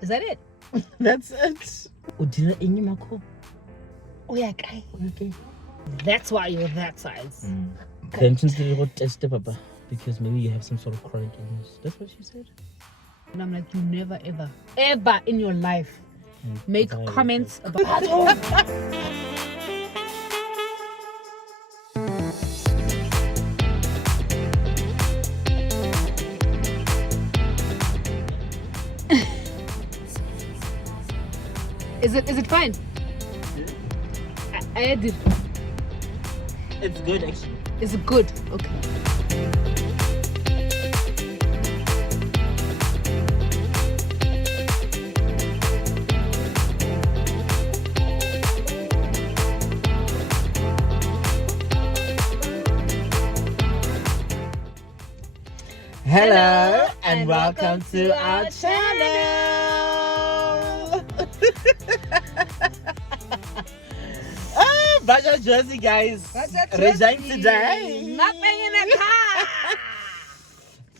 Is that it? That's it. Oh, dinner in Mako. Oh yeah, guy. Okay. That's why you're that size. Then consider what test papa, because maybe you have some sort of chronic illness. That's what she said. And I'm like, you never ever in your life make comments about. Is it fine? I did. It's good actually. Is it good? Okay. Hello and welcome to our channel. Baja Jozi, guys. Resign today. Mukbang in a car.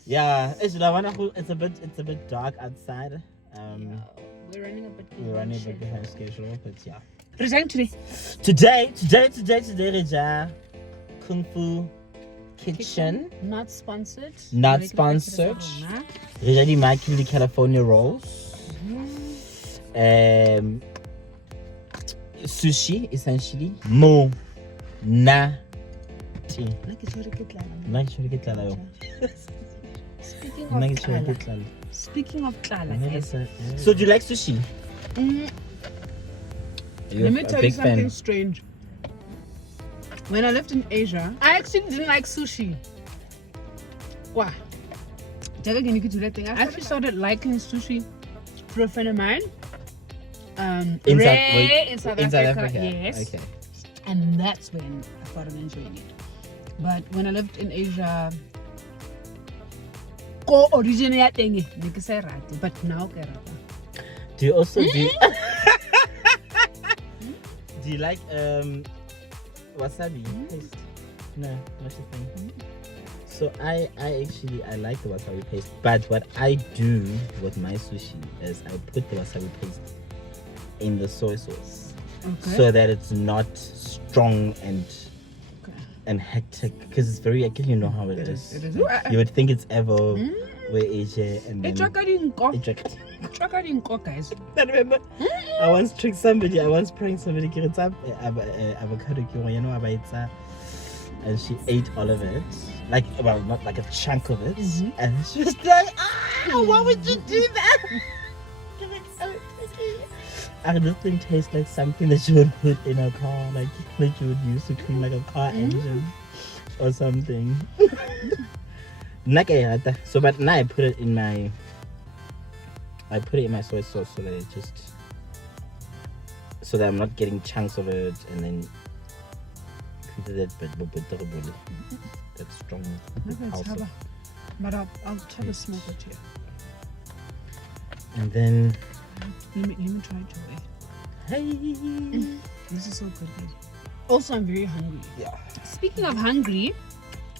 Yeah, it's a bit dark outside. We're running a bit behind schedule, but yeah. Resign today. Today, Reja Kung Fu Kitchen. Not sponsored. Reja di Maki the California rolls. Sushi, essentially. Na. Speaking of Klala, so do you like sushi? Let me tell you something strange. When I lived in Asia, I actually didn't like sushi. Wow. I actually started liking sushi through a friend of mine. In South Africa. Yes. Okay. And that's when I started enjoying it. But when I lived in Asia, but now do you also do you like wasabi paste? No, not a thing. So I like the wasabi paste, but what I do with my sushi is I put the wasabi paste in the soy sauce, so that it's not strong and hectic, because it's very, you know how it is. You would think it's ever where Asia and then guys. I remember I once pranked somebody. It's avocado, you know, and she ate all of it, like, well, not like a chunk of it, and she was like, why would you do that? This thing tastes like something that you would put in a car, like that you would use to clean like a car engine or something. So, but now I put it in my soy sauce so that I'm not getting chunks of it, and then that's strong. But I'll try to smoke it here. And then let me try it away. Hey, this is so good, guys. Also, I'm very hungry. Yeah. Speaking of hungry,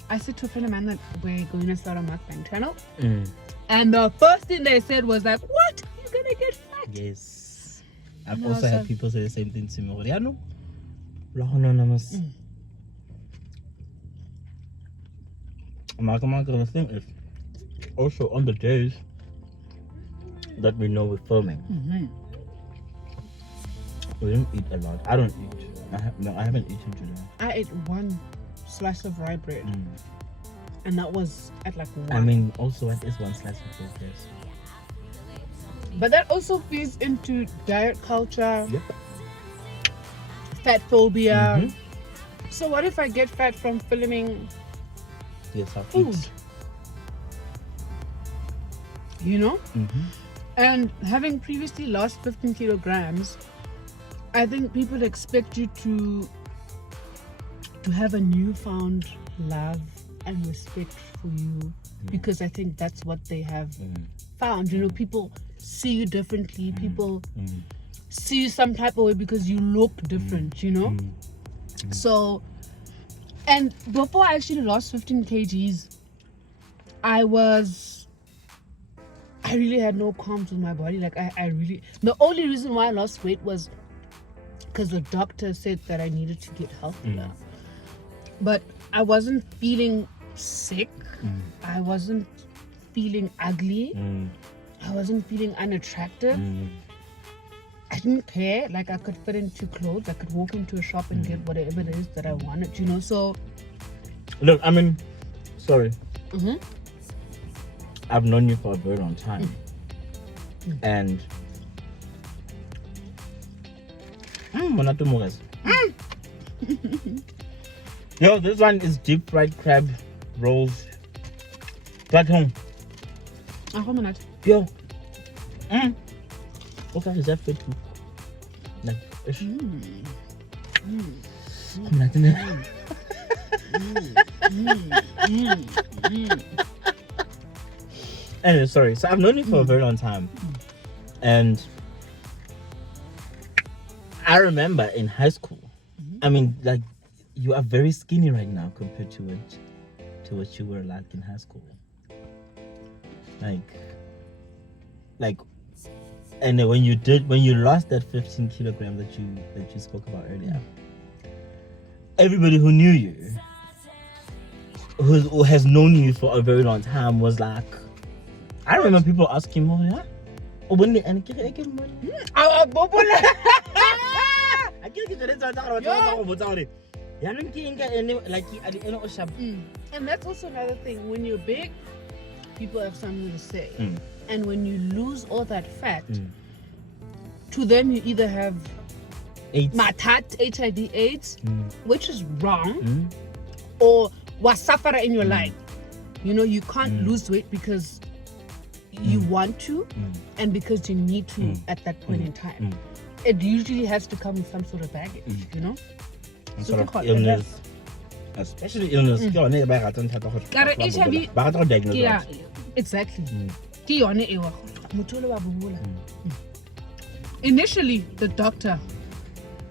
I said to a friend of mine that we're going to start a Mukbang channel. And the first thing they said was like, "What? You're gonna get fat?" Yes. I've also had people say the same thing to me. The thing is, also on the days that we know we're filming, we don't eat a lot. I don't eat. I haven't eaten today. I ate one slice of rye bread, and that was at like 1. I mean, also what is one slice of bread? Yes. But that also feeds into diet culture, Yep. fat phobia. So what if I get fat from filming food? You know? And having previously lost 15 kilograms, I think people expect you to have a newfound love and respect for you, because I think that's what they have found. You know, people see you differently. People see you some type of way because you look different, you know? So, and before I actually lost 15 kgs, I I really had no qualms with my body. Like I really, the only reason why I lost weight was because the doctor said that I needed to get healthier. But I wasn't feeling sick. I wasn't feeling ugly. I wasn't feeling unattractive. I didn't care. Like I could fit into clothes. I could walk into a shop and get whatever it is that I wanted, you know. So look, I mean, sorry. I've known you for a very long time. And yo, this one is deep fried crab rolls. Back home. Yo. What is that fit to? Like, anyway, sorry. So I've known you for a very long time. And I remember in high school, I mean, like, you are very skinny right now compared to what you were like in high school. Like, and when you lost that 15 kilograms that you spoke about earlier, everybody who knew you, who has known you for a very long time, was like, I remember people asking me, huh? Oh, when they and and that's also another thing. When you're big, people have something to say. And when you lose all that fat, to them you either have HIV/AIDS, which is wrong, or wasafara in your life. You know, you can't lose weight because you want to and because you need to at that point in time. It usually has to come with some sort of baggage, you know? Sort of illness. Especially illness. Yeah, exactly. Initially, the doctor.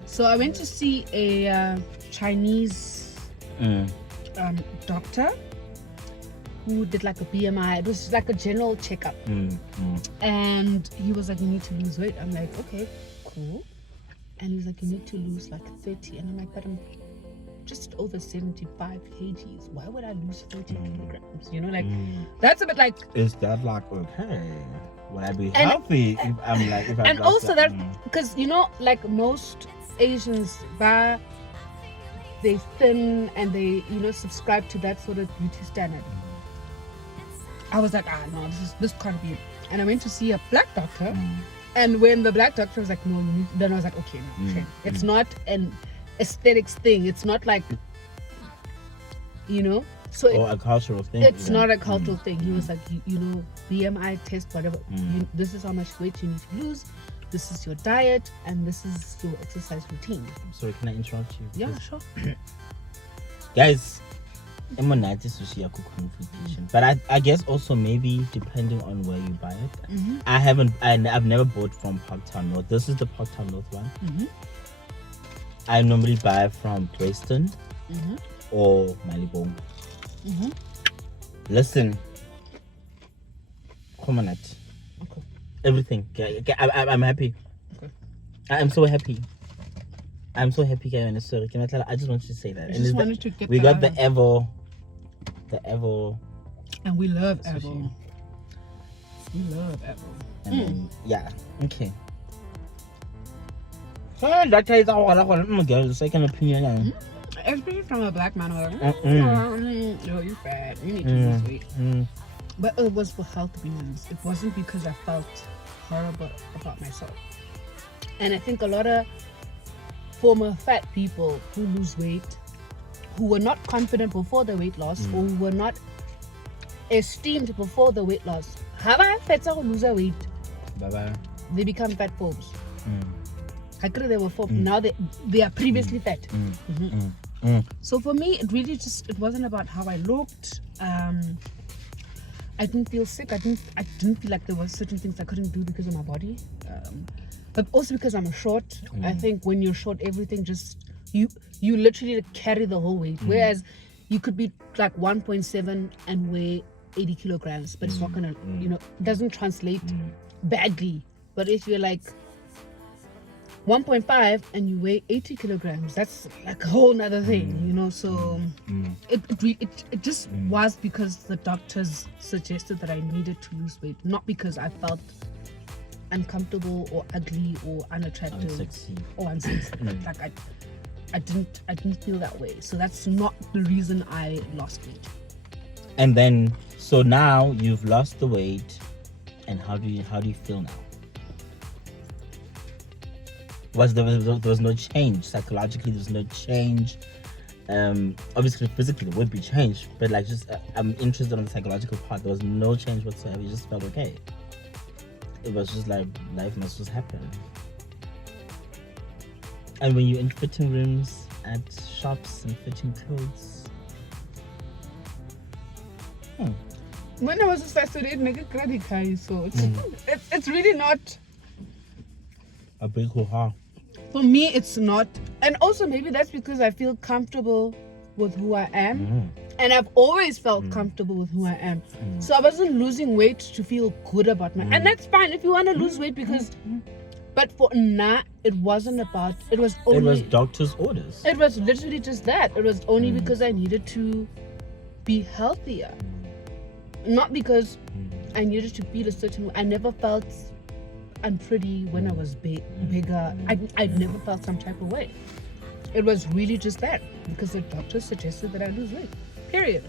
So I went to see a Chinese doctor who did like a BMI. It was like a general checkup. And he was like, you need to lose weight. I'm like, okay, cool. And he's like, you need to lose like 30. And I'm like, but I'm just over 75 kgs. Why would I lose 30 kilograms? You know, like, that's a bit like... Is that like, okay, would I be healthy if I'm like... If and also that, because, you know, like most Asians, they thin and they, you know, subscribe to that sort of beauty standard. I was like, no, this can't be it. And I went to see a black doctor. And when the black doctor was like, no, you need, then I was like, okay, no, okay. It's not an aesthetics thing. It's not like, you know, so a cultural thing. It's not a cultural thing. He was like, you know, BMI test, whatever. This is how much weight you need to lose. This is your diet, and this is your exercise routine. Sorry, can I interrupt you? Yeah, sure. Guys, I'm on sushi food, but I guess also maybe depending on where you buy it. I've never bought from Parktown North. This is the Parktown North one. I normally buy from Grayston or Malibong. Listen, come on, okay. Everything. Okay, I'm happy. Okay. I'm so happy. I'm so happy, guys. Sorry, can I tell? I just wanted to say that. I just wanted to get we got the Evo. The Evo. And we love Evo. We love Evo. And then, yeah. Okay. That is our second opinion. Especially from a black man. Yo, you fat. You need to lose weight. But it was for health reasons. It wasn't because I felt horrible about myself. And I think a lot of former fat people who lose weight, who were not confident before the weight loss, or who were not esteemed before the weight loss, lose weight. Bye-bye. They become fat phobes. They were fat. Now they are previously fat. So for me, it wasn't about how I looked. I didn't feel sick. I didn't feel like there were certain things I couldn't do because of my body. But also because I'm short. I think when you're short, everything just you literally carry the whole weight. Whereas you could be like 1.7 and weigh 80 kilograms, but it's not gonna, doesn't translate badly. But if you're like 1.5 and you weigh 80 kilograms, that's like a whole nother thing, so it just was because the doctors suggested that I needed to lose weight, not because I felt uncomfortable or ugly or unattractive or unsexy. Like I didn't feel that way, so that's not the reason I lost weight. And then, so now you've lost the weight, and how do you feel now? There was no change psychologically? There was no change. Obviously, physically there would be change, but like just I'm interested in the psychological part. There was no change whatsoever. You just felt okay. It was just like life must just happen. And when you're in fitting rooms at shops and fitting clothes. When I was a student, make a credit card, so it's really not a big hoo-ha. For me, it's not. And also maybe that's because I feel comfortable with who I am. And I've always felt comfortable with who I am. So I wasn't losing weight to feel good about my... And that's fine if you want to lose weight because... But for Na, it wasn't about... It was doctor's orders. It was literally just that. It was only because I needed to be healthier. Not because I needed to feel a certain way. I never felt unpretty when I was bigger. I never felt some type of way. It was really just that. Because the doctor suggested that I lose weight. Period.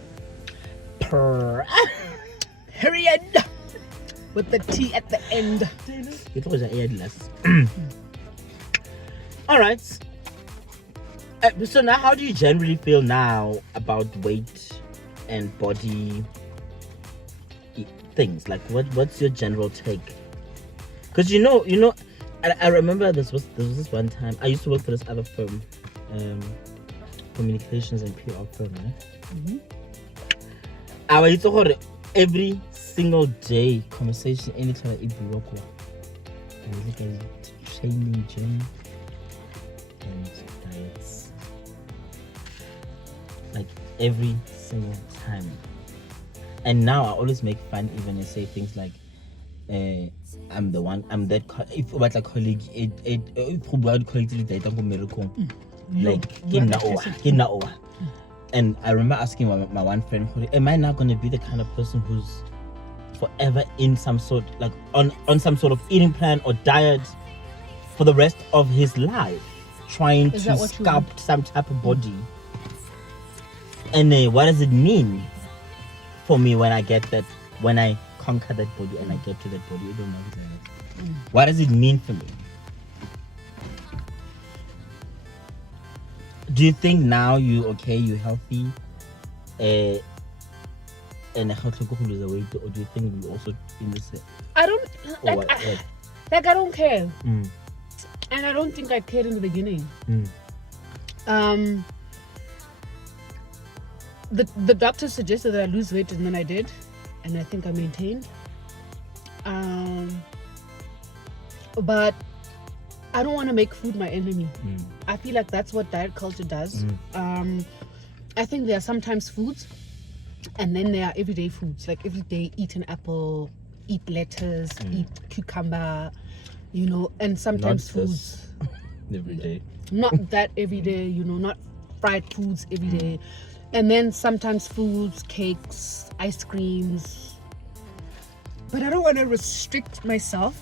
Period. With the T at the end. It was endless. All right. So now, how do you generally feel now about weight and body things? Like, what's your general take? Because I remember there was this one time I used to work for this other firm, communications and PR firm, right? I used to every single day conversation anytime I broke one. I was like a training gym and diets. Like every single time. And now I always make fun even and say things like I'm that if about like colleague like and I remember asking my one friend, am I now gonna be the kind of person who's forever in some sort like on some sort of eating plan or diet for the rest of his life, trying to sculpt some type of body? And what does it mean for me when I get that, when I conquer that body and I get to that body? What does it mean for me? Do you think now you're healthy, and how to lose weight, or do you think you also in the same? I don't I don't care, and I don't think I cared in the beginning. The doctor suggested that I lose weight, and then I did, and I think I maintained. But I don't want to make food my enemy. I feel like that's what diet culture does. I think there are sometimes foods, and then there are everyday foods. Like every day, eat an apple, eat lettuce, eat cucumber, and sometimes foods. Every day. Not that every day, not fried foods every day. And then sometimes foods, cakes, ice creams. But I don't want to restrict myself.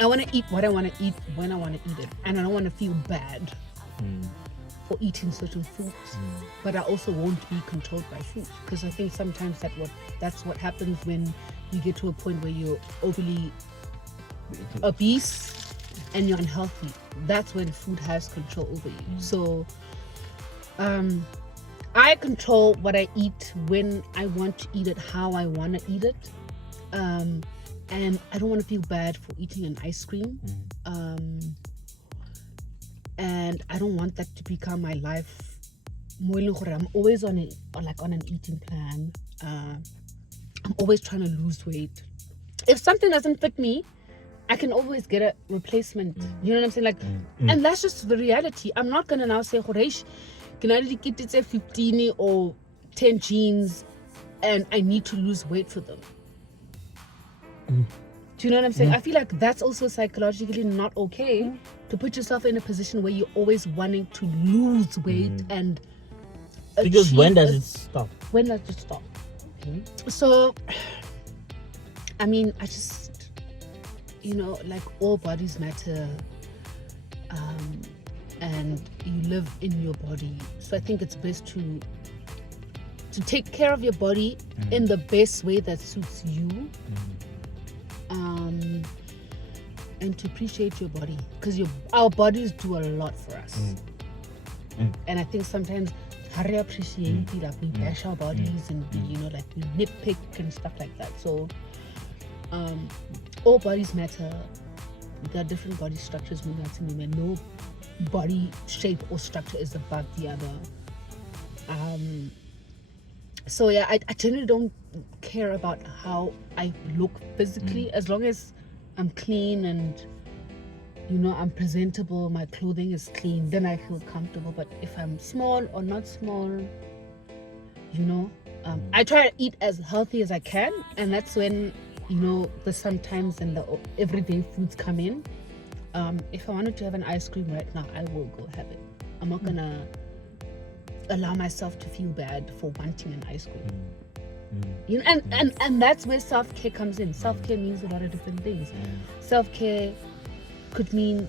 I want to eat what I want to eat when I want to eat it, and I don't want to feel bad for eating certain foods. But I also won't be controlled by food, because I think sometimes that's what happens when you get to a point where you're overly obese and you're unhealthy. That's when food has control over you. So I control what I eat, when I want to eat it, how I want to eat it. And I don't want to feel bad for eating an ice cream. And I don't want that to become my life. I'm always on an eating plan. I'm always trying to lose weight. If something doesn't fit me, I can always get a replacement. You know what I'm saying? And that's just the reality. I'm not gonna now say, can I eat 15 or 10 jeans and I need to lose weight for them. Do you know what I'm saying? I feel like that's also psychologically not okay to put yourself in a position where you're always wanting to lose weight and because when does it stop? When does it stop? So, I mean, I just, like all bodies matter, and you live in your body. So I think it's best to take care of your body in the best way that suits you. And to appreciate your body, because our bodies do a lot for us. And I think sometimes we appreciate it, like we bash our bodies and like we nitpick and stuff like that. So all bodies matter. There are different body structures. No body shape or structure is above the other. So yeah, I generally don't care about how I look physically, as long as I'm clean and I'm presentable, my clothing is clean, then I feel comfortable. But if I'm small or not small, I try to eat as healthy as I can, and that's when the sometimes and the everyday foods come in. If I wanted to have an ice cream right now, I will go have it. I'm not gonna allow myself to feel bad for wanting an ice cream. And that's where self-care comes in. Self-care means a lot of different things. Self-care could mean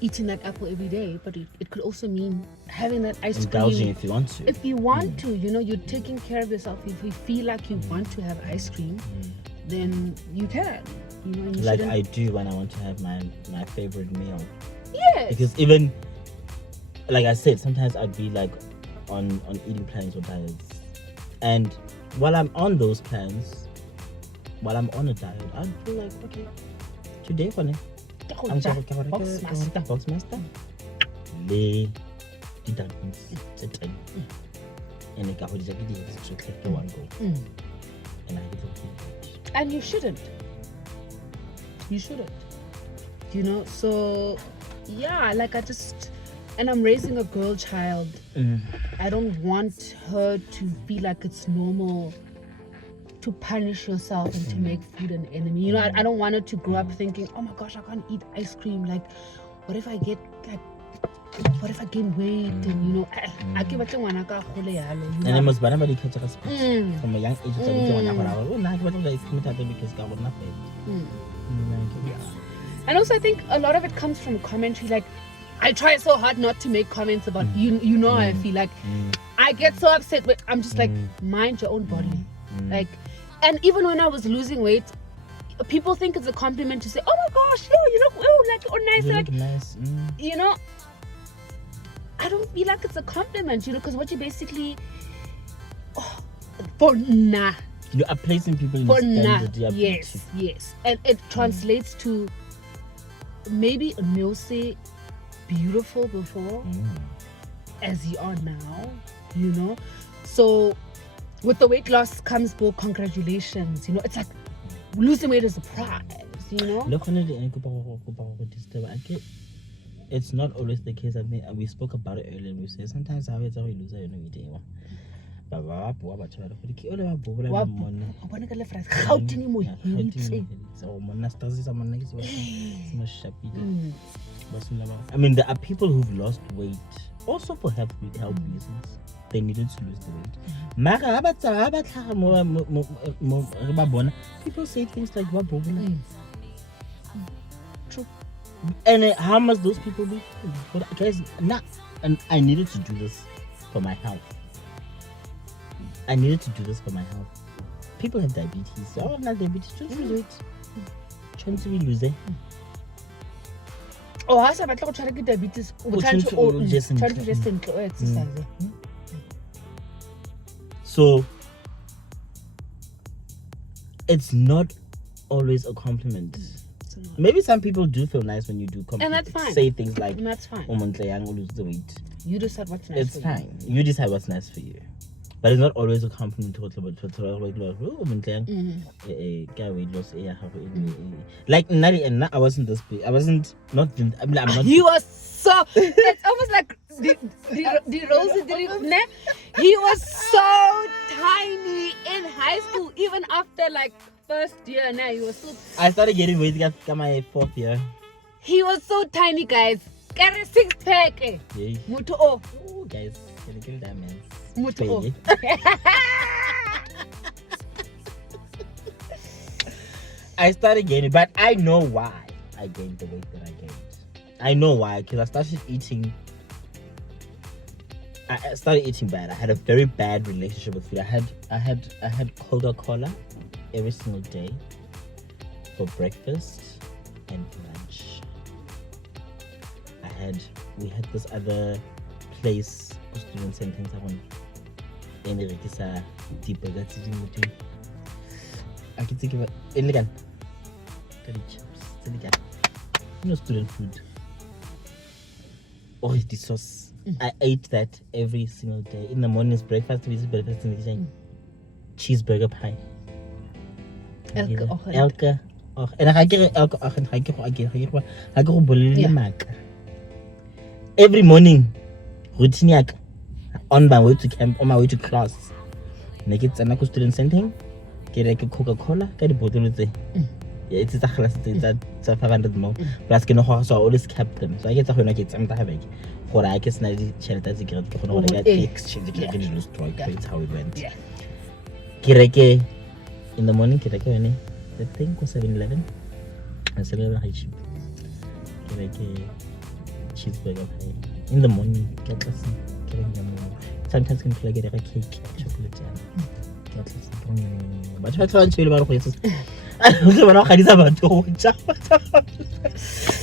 eating that apple every day, but it could also mean having that ice cream. Indulging if you want to. If you want to, you're taking care of yourself. If you feel like you want to have ice cream, then you can. Like I do when I want to have my favorite meal. Yes. Because even, like I said, sometimes I'd be like on eating plans or diets, and while I'm on those plans, while I'm on a diet, I'd feel like, okay, today I'm box master le di-dumplings tse 10 and I got one go and I get and you shouldn't so yeah, like and I'm raising a girl child. I don't want her to feel like it's normal to punish yourself and to make food an enemy. I don't want her to grow up thinking, oh my gosh, I can't eat ice cream. Like, what if I gain weight? And I give it to one. And I must from a young age. And also, I think a lot of it comes from commentary. Like, I try so hard not to make comments about how I feel. Like, I get so upset, but I'm just like, mind your own body. Like, and even when I was losing weight, people think it's a compliment to say, oh my gosh, you look nice. You like, look nice. I don't feel like it's a compliment, because what you basically for nah. You are placing people in for the standard. nah. Yes. And it translates to maybe no say beautiful before as you are now, So with the weight loss comes more congratulations, it's like losing weight is a prize, It's not always the case. I mean, we spoke about it earlier and we said sometimes how it's how we lose it, I mean, there are people who've lost weight also for health reasons. They needed to lose the weight. People say things like True. And how must those people be? Guys, and I needed to do this for my health. People have diabetes. Oh, not diabetes. Just lose it. Trying to lose it. Oh, I said, I'm trying to get diabetes. Trying to just exercise. So it's not always a compliment. Maybe some people do feel nice when you do compliment. And that's fine. Say things like, and that's fine. Lose the weight. You decide what's nice it's fine. You decide what's nice for you. But it's not always a compliment to weight loss. Like Nari and I wasn't this big. I'm not you are so it's almost like the Rosie, he was so tiny in high school, even after like first year. Now he was so. I started getting weight at my 4th year. He was so tiny, guys. Carry 6-pack. Yay. Mutu o. Oh, guys, can you kill that man? Mutu o. I started gaining, but I know why I gained the weight that I gained. I know why, because I started eating. I started eating bad. I had a very bad relationship with food. I had Coca-Cola every single day for breakfast and for lunch. We had this other place for students and things I want. And the Rikisa deeper that's it. I can think of it. Illegal. Illegal. Student food. Oh, the sauce. I ate that every single day. In the morning's breakfast, we breakfast in the evening. Cheeseburger pie. Elke. En dan ga ik elke ochtend ga ik bollen. Every morning, routine on my way to camp, on my way to class. Make it an student something. Get like a Coca-Cola, get a bottle of yeah, it's a class, it's a 500 more. Plus, so I always kept them. So I get a get some time. For I guess I charity for get exchange that's how it went. Yeah. Kireke in the morning, Kireke, I think was 7-Eleven. And 7-Eleven high cheap. Kireke cheeseburger pie. In the morning, get us sometimes can play get a cake, chocolate jam. Get us but I can't tell you about places. I don't know how it's about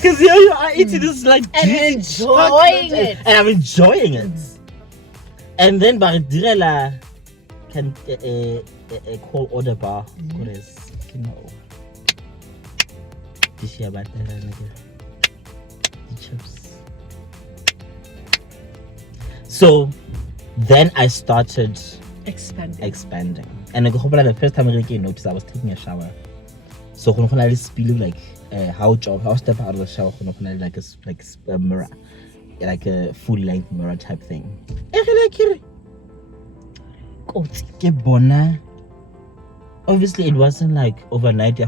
because you are eating this like and enjoying it. And I'm enjoying it. And then Bardirela can call order bar. What is the chips. So then I started expanding. And the first time I noticed I was taking a shower. So when I feel like how step out of the shower like a mirror, like a full length mirror type thing. Obviously it wasn't like overnight. Yeah.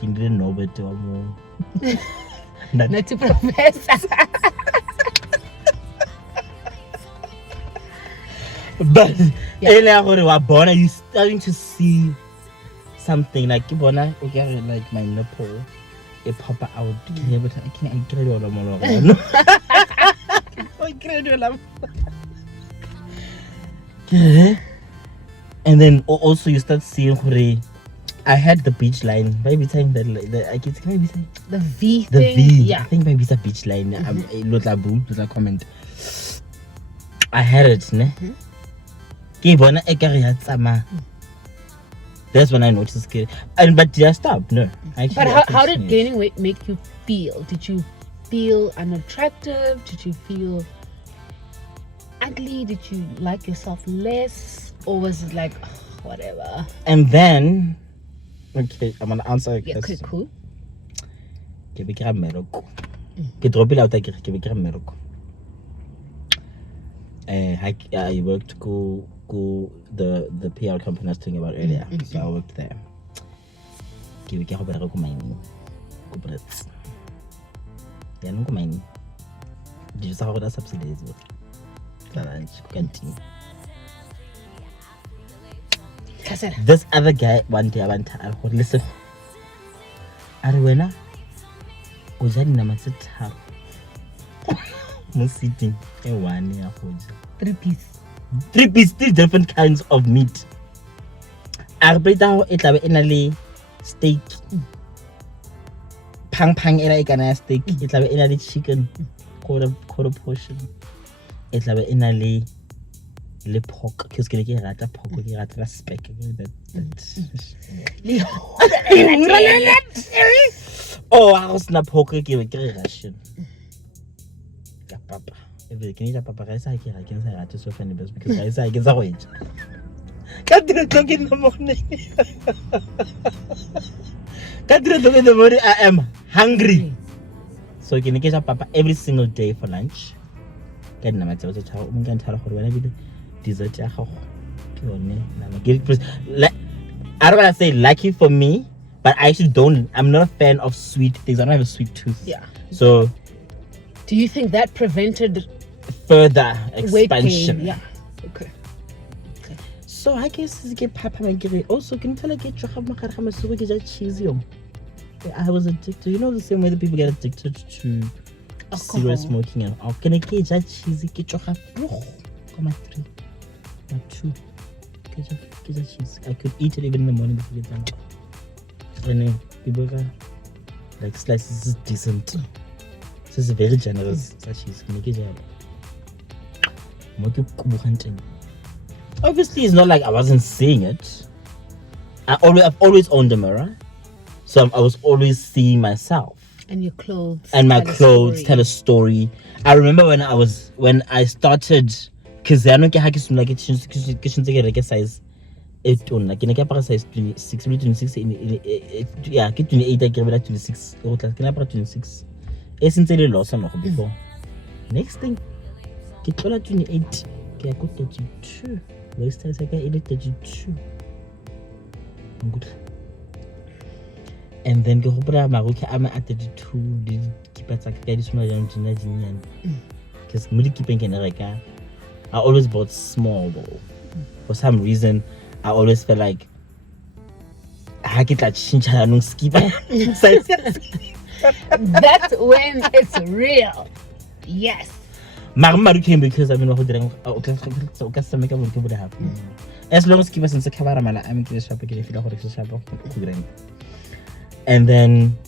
You didn't know but not to profess. But you starting to see something like like my nipple it pop out. But I can't get it all and then also you start seeing I had the beach line. Maybe saying that I can maybe say the V the thing. V. Yeah. I think maybe it's a beach line. Not comment. I had it, ne? That's when I noticed it. But did I stop? No. But how did gaining weight make you feel? Did you feel unattractive? Did you feel ugly? Did you like yourself less? Or was it like, oh, whatever? And then, okay, I'm gonna answer a question. Okay, cool. I worked go the PR company I was talking about earlier. So I worked there. Did you saw what subsidies this other guy one day I went to listen. Arwena ujani na matata. Sitting a 1 year old 3 piece 3 different kinds of meat. Arbeta it have in steak pang era ikana steak it have in chicken quarter portion it have in le pork because ke rata pork ke rata la speck that oh I was na pork ke Russian papa everything is papa guys I can say that so funny because guys I get away can't talk in the morning can't talk in the morning I am hungry so can get papa every single day for lunch ka nna matsa tsa tshao mo nka nthala gore wena bile dessert ya gago ke yone nama I don't want to say lucky for me, but I actually I'm not a fan of sweet things. I don't have a sweet tooth. Yeah. So do you think that prevented further weight expansion? gain? Yeah. Okay. So I guess it's get papa magiri. Also, can you tell get your cheese yo? I was addicted. You know the same way that people get addicted to cigarette smoking and all. Can I get that cheesy? Get your half. Come on, 3, or 2. Get that cheese. I could eat it even in the morning before get done. And people are like slices is decent. This is very generous. That cheese. Can I get that? Obviously, it's not like I wasn't seeing it. I've always owned a mirror, so I was always seeing myself. And your clothes. And my clothes tell a story. I remember when I started, because I don't get how to like it size 8 on like in a size 26, 26 yeah, get 28, I give it 26. Can I 26? Since I lost some before. Next thing, get 28. I got 32. Waist size I got 32. I'm good. And then go I'm at 32. Did keep it like this one because milk keeping I always bought small though. For some reason, I always felt like I get that chincha skip. That's when it's real. Yes. Maru came because I mean, as long as keep us in the camera, I'm in shop again if you don't shop. And then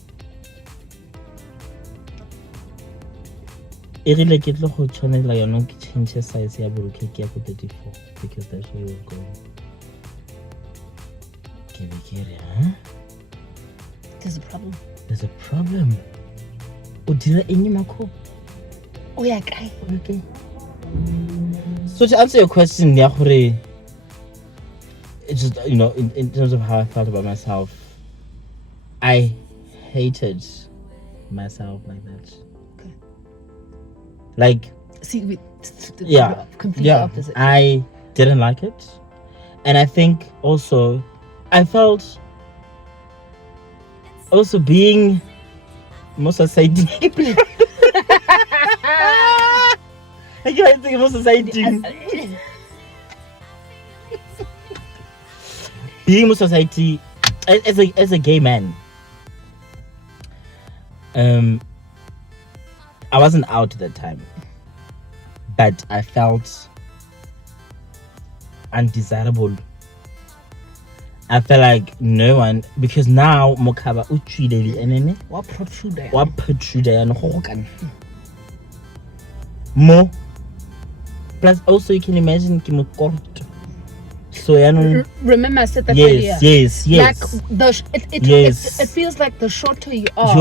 I really get the whole channel like you change the size ya buru cake ya 34 because that's where you're going. There's a problem. There's a problem. Oh, did I any mako? Oh yeah, guy. Okay. So to answer your question, it's just in terms of how I felt about myself, I hated myself like that. Okay. Like, see, completely yeah, opposite. I didn't like it, and I think also I felt also being more society. I can't think of society. Being more society as a gay man. I wasn't out at that time, but I felt undesirable. I felt like no one, because now Mokaba Uchideli enene What protrude? Mo. Plus also you can imagine Kimokort. So remember I said that earlier. Yes. Like it feels like the shorter you are.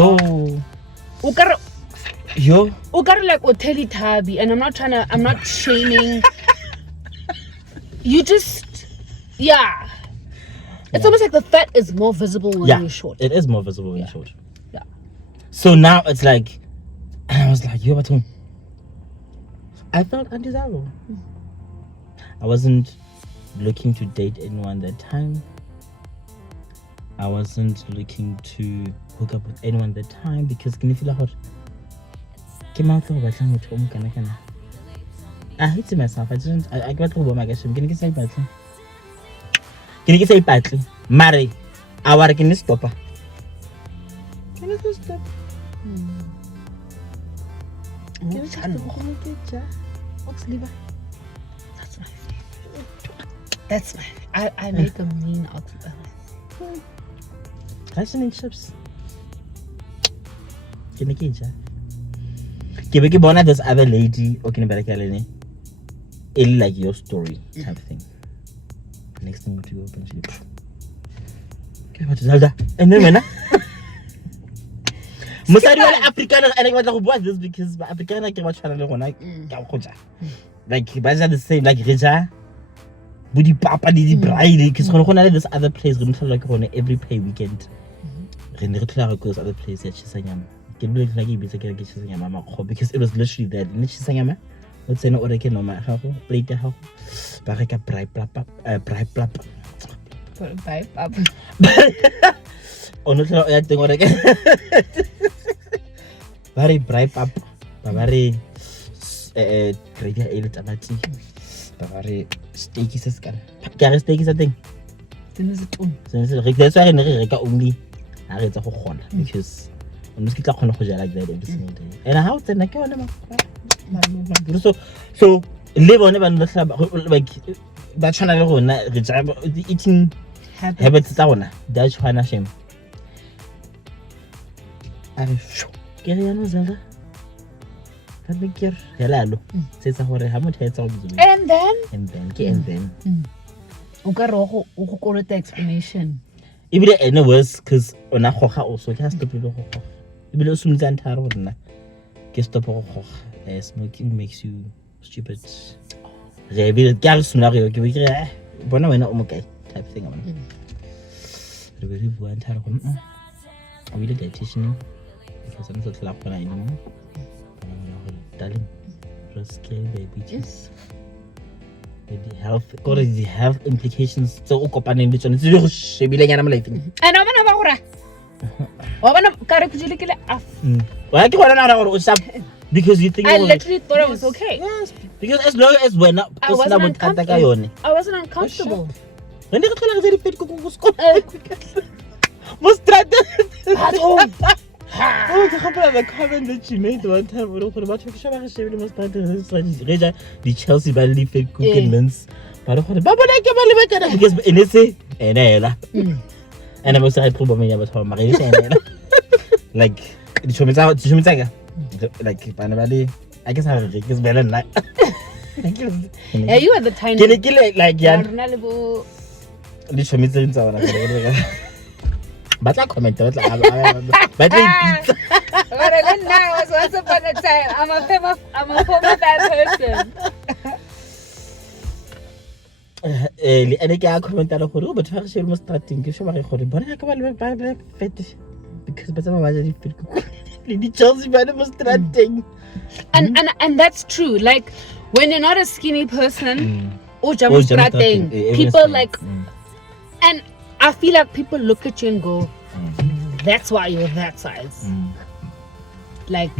Yo. Like Oteli Tabi, and I'm not shaming. You just it's almost like the fat is more visible when you're short. It is more visible when you're short. Yeah. So now it's like, and I was like, yo, but I felt undesirable. I wasn't looking to date anyone that time. I wasn't looking to hook up with anyone that time because can you feel like I hated myself. I got to my gosh. Can you say battle? Can you say battle? Marry. Our can you stop? Can you stop? Can you stop? What's liver? That's my favorite. That's my favorite. I make a mean ox. Rationing chips. Can you get ya? Kibeki Bona, this other lady, okay, it like your story type of thing. Next thing you open, she okay, what is that? And then Musari Africana, and I want to watch this because Africana can watch like Baja the same, like Reja, Budi Papa, Didi Bride, because this other place, like on every pay weekend. Renee goes other place at Chisanyama. Because it was literally there. What's an oreke no ma gago? Plate ya gago. Ba reka braai plap. Bye. Ono tla ya teng oreke. Ba re braai pap. Ba re gravy ya ele tamati. Ba re steak se skala. Ke re steak se teng. That's why I reka only a re tsa go gona because I'm just gonna go like that every single day. And how it's like so live on like ba tshwana le rona re ja eating habits tsa rona da tshwana shame are ke re yana zala ka dikir helalo se tsa gore ha motho etsa go bitso and then o ka re go kolota explanation ebile ene worse cuz ona goga also ke stop le go goga ebile o sumtsa ntharo rona ke stop go goga smoking makes you stupid re ebile ke a sumla re ke re bona wena o mo kae type thing amana re be re bua ntharo go o ile dietitian because I'm not like when I know darling just kill diabetes the health implications so o kopaneng le tsone tse di go shebile nyana mo life ana bana ba gora wa bana ka re putile ke le af wa ke gona na gore o sharp because you think I literally thought it was okay. Yes, because as long as when I wasn't uncomfortable. When they go to the fit go school. Most strategy. Oh, the couple of the comment that she made one time we don't about to show her she must start the Chelsea badly fit cooking lens. But because in it say and I was like probably about how like the show me like panabali I guess I is better than yeah, you are the tiny like yeah the show me things on but I comment but pizza now was once upon a time I'm a former bad person and I comment that go but fa she must starting ke shoma go bona ka ba le fetish because ba tsama ba ja di fit the Chelsea man was starting and that's true like when you're not a skinny person people like and I feel like people look at you and go that's why you're that size like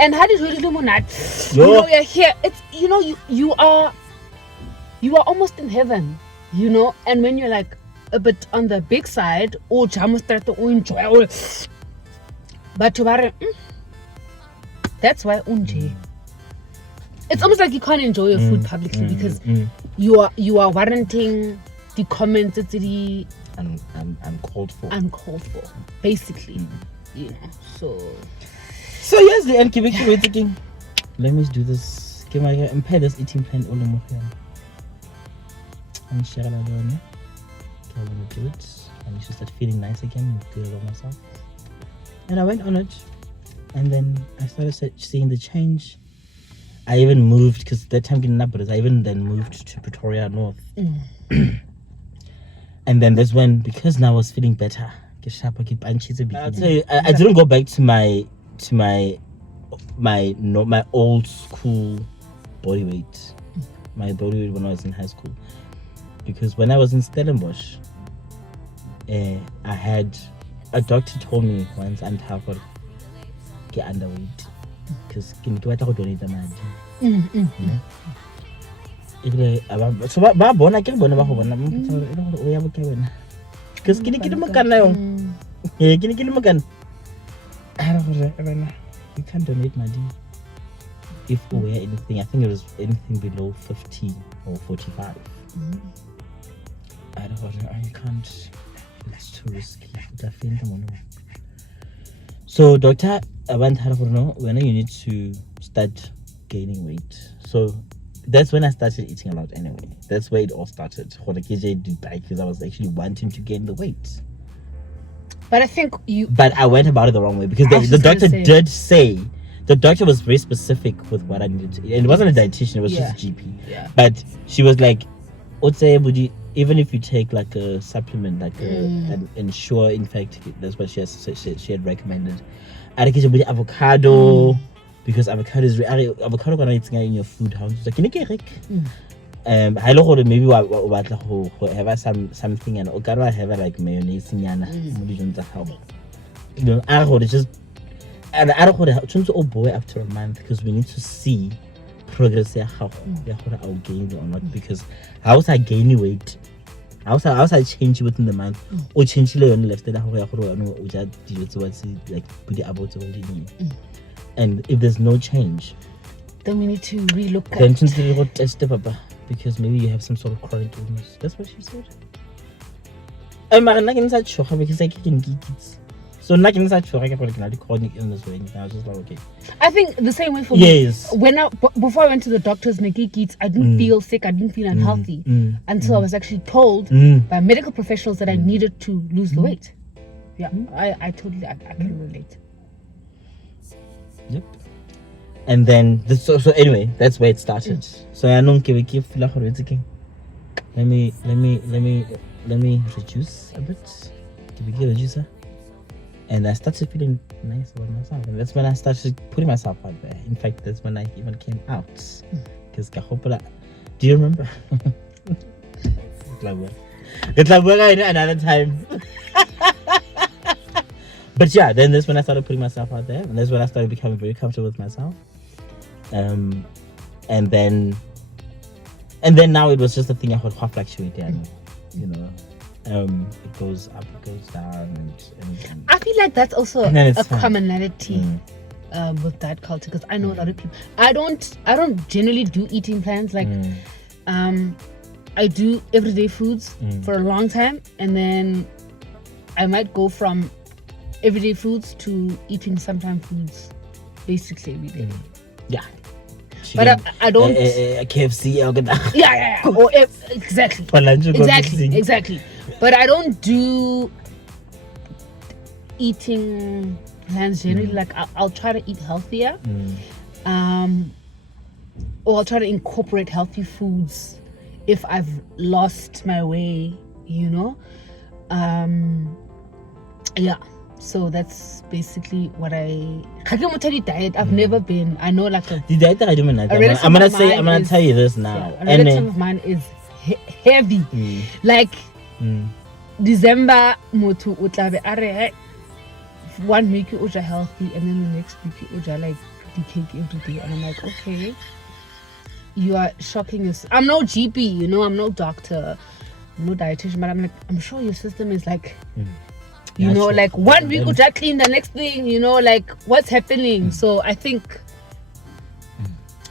and how did you do that you know you're here it's you know you are almost in heaven you know and when you're like a bit on the big side enjoy but that's why it's almost like you can't enjoy your food publicly because you are warranting the comments it's the uncalled for basically you know so yes the end waiting let me do this can I impare this eating plan all more and share it alone I want to do it and I should start feeling nice again and feel about myself and I went on it and then I started seeing the change. I even moved because that time getting up, but I even then moved to Pretoria North. And then that's when because now I was feeling better. I'll tell you, I didn't go back to my old school body weight. My body weight when I was in high school. Because when I was in Stellenbosch, I had a doctor told me once I'm underweight because can you go donate the money so ba bona ke bona ba go bona o ya boke wena because ke le makana yo ke le makana ara gore bana you can't donate money if we wear anything I think it was anything below 50 or 45 I can't it's too risky so doctor went when you need to start gaining weight so that's when I started eating a lot anyway that's where it all started because I was actually wanting to gain the weight but I think but I went about it the wrong way because the doctor did say the doctor was very specific with what I needed to eat and it wasn't a dietitian it was just a GP but she was like even if you take like a supplement like an Ensure in fact that's what she had recommended avocado because avocado is avocado gonna eat in your food house. Like I look at maybe what have something and gotta have like mayonnaise nyana. You know, I would just and I don't want to oh boy after a month because we need to see progress how I'll gain or not, because how was I gaining weight? How was I change within the month or change on left like put the about and if there's no change, then we need to relook at then since we got test papa because maybe you have some sort of chronic illness. That's what she said. I'm not inside shock because I can get it. So not inside shock I can chronic illness or anything. I was just like, okay. I think the same way for me. Yes. Before I went to the doctor's, I didn't feel sick. I didn't feel unhealthy until I was actually told by medical professionals that I needed to lose the weight. Yeah, I totally I can relate. Yep. And then so anyway, that's where it started. So I don't give let me reduce a bit. Give a reducer. And I started feeling nice about myself. And that's when I started putting myself out there. In fact, that's when I even came out. Because do you remember? It's like another time. But yeah, then that's when I started putting myself out there. And that's when I started becoming very comfortable with myself. And then now it was just a thing I would fluctuate, you know. It goes up, it goes down, and I feel like that's also a commonality with diet culture, because I know a lot of people. I don't generally do eating plans like I do everyday foods for a long time, and then I might go from everyday foods to eating sometime foods basically every day. Yeah. But I don't KFC. Yeah. Or exactly. Exactly. But I don't do eating plans generally. Like I'll try to eat healthier, or I'll try to incorporate healthy foods if I've lost my way. You know, yeah. So that's basically what diet. I've never been. I know like the diet that I do. I'm gonna tell you this now. Yeah, a relative of mine is heavy. Like December motu utlabe are 1 week uja healthy, and then the next week uja like the cake every day, and I'm like, okay, you are shocking us. I'm no GP, you know, I'm no doctor, I'm no dietitian, but I'm sure your system is like. You know, like 1 week would just clean the next thing, you know, like what's happening. So I think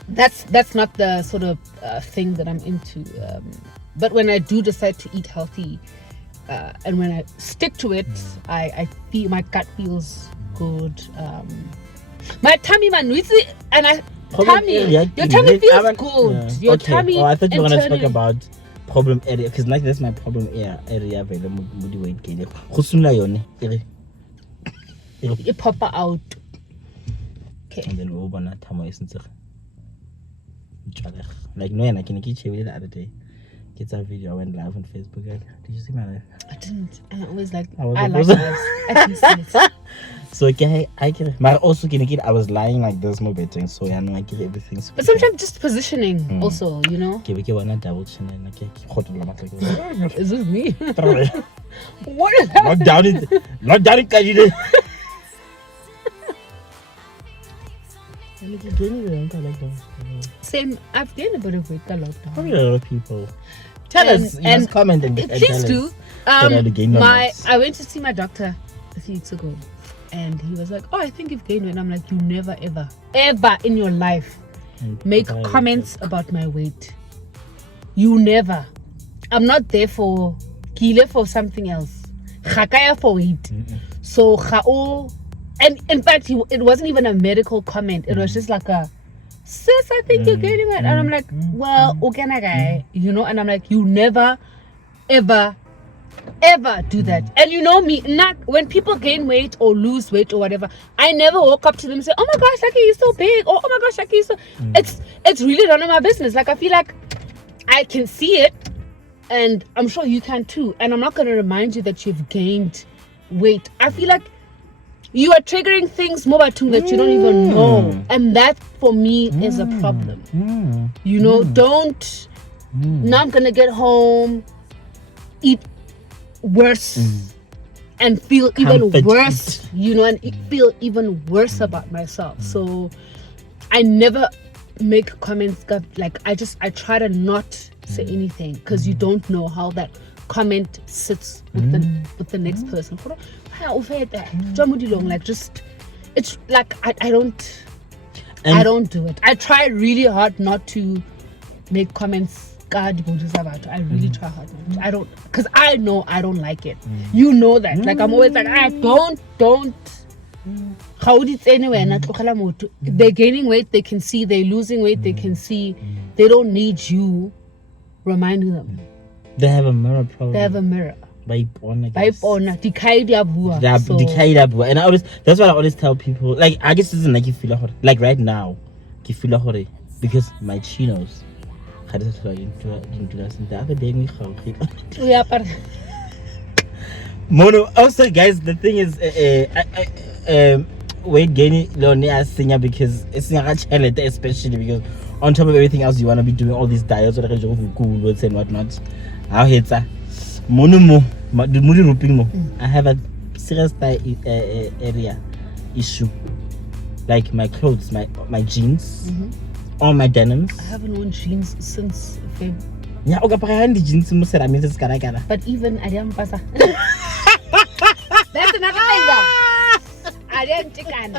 that's not the sort of thing that I'm into. But when I do decide to eat healthy, and when I stick to it, I feel my gut feels good. My tummy, man, your tummy feels good. Yeah. Your tummy. Oh, I thought you were gonna talk about problem area, because like that's my problem area available with the weight gain. It pop out. Okay. And then we open a tamo isn't like no, and I can get you the other day. Get that video, I went live on Facebook. Did you see my live? I didn't. And I always like I like lives. I can see it. So okay, I can. But also can get. I was lying like this, more betting. So I know I get everything. But sometimes just positioning, also, you know. Okay, we can one double chin and okay. Is this me? What is that? Not down it, Same. I've gained a bit of weight. Probably a lot of people. Tell us. You must comment and please do. I went to see my doctor a few weeks ago, and he was like, "Oh, I think you've gained weight." And I'm like, "You never, ever in your life make comments about my weight. You never. I'm not there for kile for something else. Khakaya for weight. So khao." And in fact, it wasn't even a medical comment. It was just like a, "Sis, I think you're gaining weight." And I'm like, "Well, okay, guy, you know." And I'm like, "You never, ever do that." And you know me, not when people gain weight or lose weight or whatever, I never walk up to them and say, "Oh my gosh, Lucky, you're so big," or "Oh my gosh, Lucky, you're so." It's really none of my business. Like I feel like I can see it, and I'm sure you can too. And I'm not gonna remind you that you've gained weight. I feel like you are triggering things more that you don't even know, and that for me is a problem. You know, don't. Now I'm gonna get home, eat worse, and feel even worse. You know, and feel even worse about myself. So I never make comments like I try to not say anything, because you don't know how that comment sits with the next person. Like, just, it's like I don't do it. I try really hard not to make comments. I really try hard not to. I don't, because I know I don't like it. You know that. Like, I'm always like, don't. How would it anyway? They're gaining weight, they can see. They're losing weight, they can see. They don't need you reminding them. They have a mirror, probably. They have a mirror. And that's what I always tell people. Like, I guess it's like you feel like right now, you feel because my chinos. Mono. Also, guys, the thing is, weight gaining because it's especially because on top of everything else, you want to be doing all these diets and whatnot. I have a serious area issue. Like my clothes, my jeans, all my denims. I haven't worn jeans since Feb. Yeah, but even I didn't pass. That's another thing though. I didn't take it. I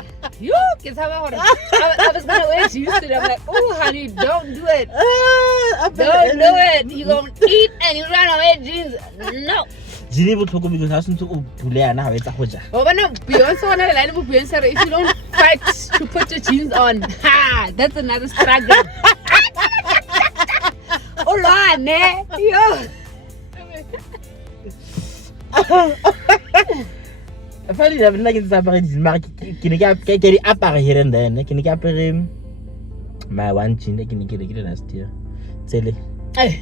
was gonna wear jeans today. I'm like, oh honey, don't do it. Don't do it. You're gonna eat and you run away jeans. No. Because if you don't fight to put your jeans on, that's another struggle. Oh Lord, ne? Yo. Funny, I've been like here and then. My one chin, I can get last year. Silly. By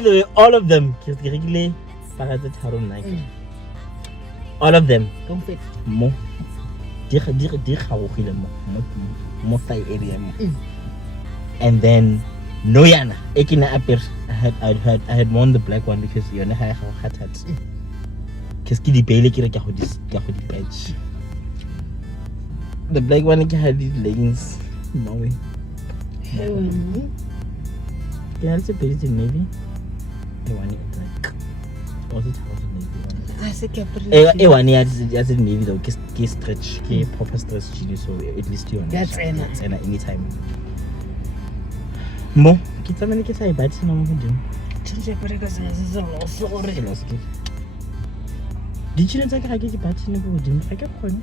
the way, all of them, all of them, don't fit. And then Noyana, I had worn the black one because you know how hot hats. The black one had these leggings. No way. Can I say pretty maybe? I want it like also I said maybe though, stretch, proper stretch, so at least you that's anytime. Mo, kita mana kita ibadah nama hujung. Did you not I get ibadah nama hujung? I get point.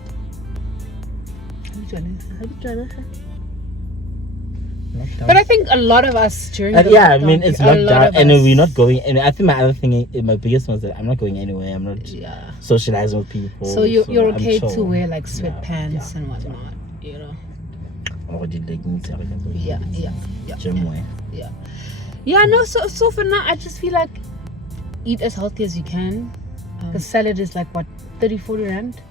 But I think a lot of us during I mean it's lockdown and we're not going. And I think my other thing, my biggest one is that I'm not going anywhere. I'm not socializing with people. So you're okay to wear like sweatpants and whatnot, you know. Yeah. No. So for now, I just feel like eat as healthy as you can. The salad is like what 30-40 rand.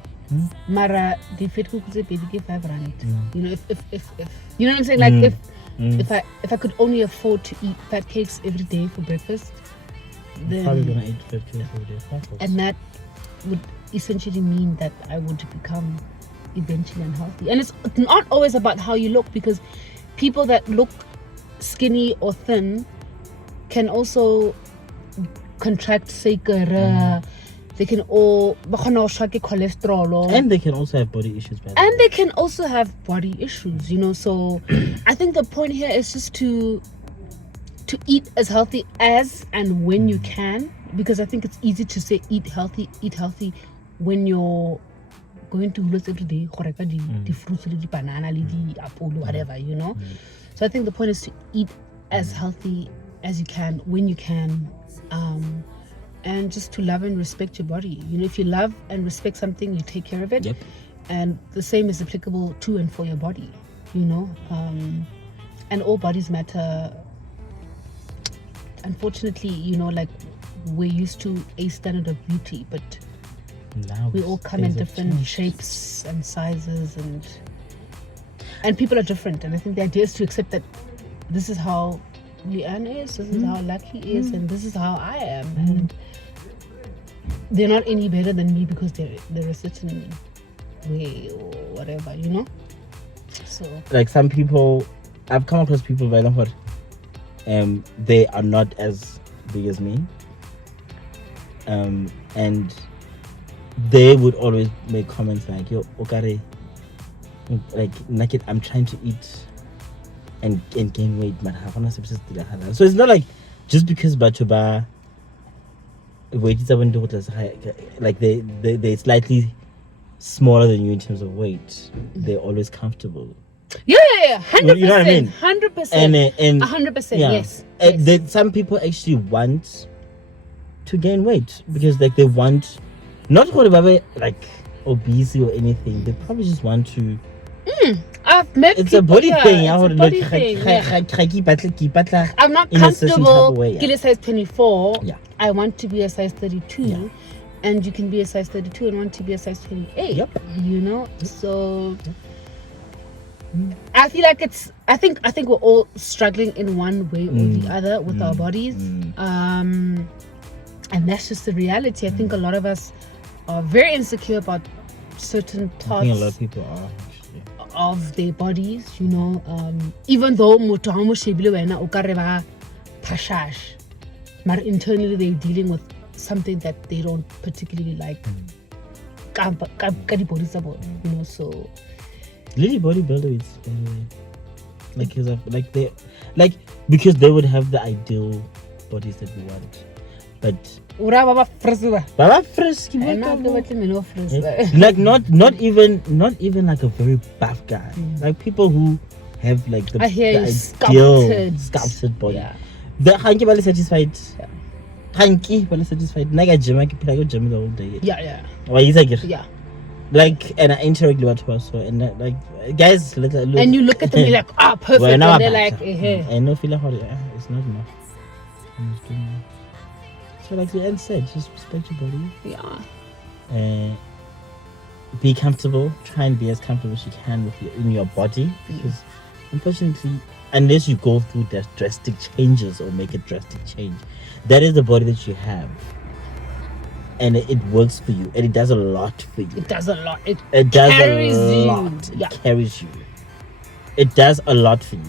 Mara the fit cook is 5 rand. You know, if you know what I'm saying, like if I could only afford to eat fat cakes every day for breakfast, then probably gonna eat fat cakes every day. And that would essentially mean that I would become eventually unhealthy. And it's not always about how you look, because people that look skinny or thin can also contract cholesterol, and they can also have body issues, you know. So I think the point here is just to eat as healthy as and when you can, because I think it's easy to say eat healthy when you're going to every day, the fruits, the banana, the apple, whatever, you know. So I think the point is to eat as healthy as you can when you can, and just to love and respect your body. You know, if you love and respect something, you take care of it. And the same is applicable to and for your body, you know. And all bodies matter. Unfortunately, you know, like we're used to a standard of beauty, but Now we all come in things have different changed. shapes and sizes, and people are different. And I think the idea is to accept that this is how leigh-ann is, this is how Lucky is, and this is how I am. And they're not any better than me because they're a certain way or whatever, you know. So Like some people, I've come across people by the what, they are not as big as me, and they would always make comments like, "Yo, okare, like naked, I'm trying to eat and gain weight, but I want to." So it's not like just because batuba weight is like they slightly smaller than you in terms of weight, they're always comfortable. yeah, 100%, You know what I mean? 100%, And 100%, yeah. yes. Some people actually want to gain weight because like they want not like obesity or anything. They probably just want to. I've met It's people, a body thing. It's a body thing. Yeah. I'm not in a certain type comfortable. of way, yeah. Get a size 24. Yeah. I want to be a size 32. Yeah. And you can be a size 32 and want to be a size 28. Yep. You know? So I feel like I think we're all struggling in one way or the other with our bodies. And that's just the reality. I think a lot of us are very insecure about certain I parts think a lot of people are actually. of their bodies, you know. Even though motho ha mo shebile wena o ka re ba phashash, but internally they're dealing with something that they don't particularly like. Ka di body tsa bona, you know. So Lily bodybuilder is like because they would have the ideal bodies that we want, but ura baba frisiba. Baba frisky, Like like not even like a very buff guy, like people who have like the, I hear the you, ideal sculpted body. Yeah. The hanky bali satisfied. Hanky bali satisfied. Naga gym, I keep like gym the whole day. Yeah. Why is that? Yeah. Like, and I interact with also, and like guys, look. And you look at them, you're like, perfect. Well, And now they're I'm like, back. I know feel like it's not enough. I'm just doing that. So like the end said, just respect your body. yeah. Be comfortable. Try and be as comfortable as you can with in your body, because unfortunately, unless you go through the drastic changes or make a drastic change, that is the body that you have, and it works for you, and it does a lot for you. It does a lot. It does carries a you. lot. Yeah. It carries you. It does a lot for you.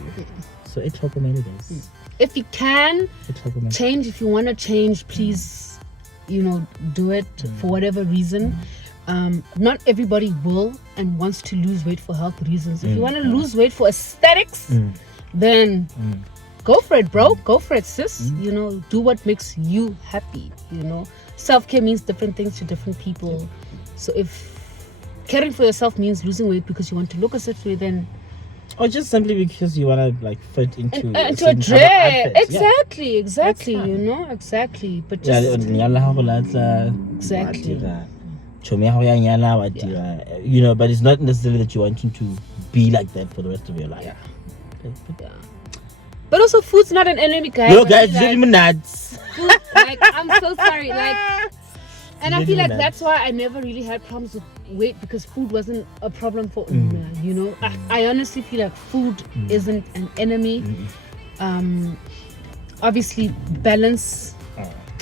So it does. If you can It change, if you want to change, please, you know, do it for whatever reason. Not everybody will and wants to lose weight for health reasons. If you want to lose weight for aesthetics, then go for it, bro. Go for it, sis. You know, do what makes you happy. You know, self-care means different things to different people. So if caring for yourself means losing weight because you want to look a certain way, then or just simply because you want to like fit into a certain dress. type of outfit. Exactly. That's You fine. know, exactly. But just Exactly. You know, but it's not necessarily that you're wanting to be like that for the rest of your life. Yeah. But also, food's not an enemy, guys. Yo, I guys, feel like really nuts. food, like, I'm so sorry. Like, and I feel like nuts. that's why I never really had problems with weight, because food wasn't a problem for me. You know, I honestly feel like food isn't an enemy. Obviously, balance.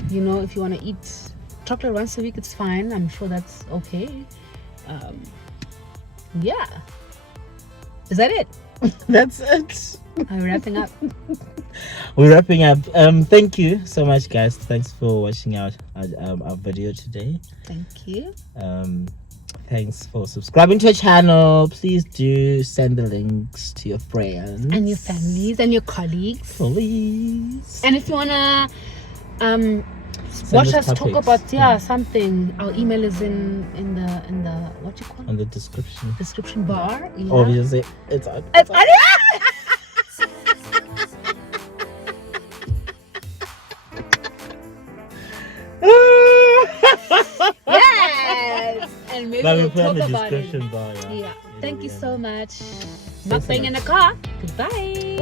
You know, if you want to eat chocolate once a week, it's fine. I'm sure that's okay. Yeah. Is that it? That's it. Are we wrapping up? We're wrapping up. Thank you so much, guys. Thanks for watching our video today. Thank you. Thanks for subscribing to our channel. Please do send the links to your friends And your families and your colleagues. please. And if you wanna watch us talk topics. about something, our email is in the what you call it? On the description. Description bar. Yeah. Or we just say it's on. It's on Yes. And maybe But we we'll put on talk the about it. description bar. Yeah. Thank you Yeah. so much. Mukbang in the car. Goodbye.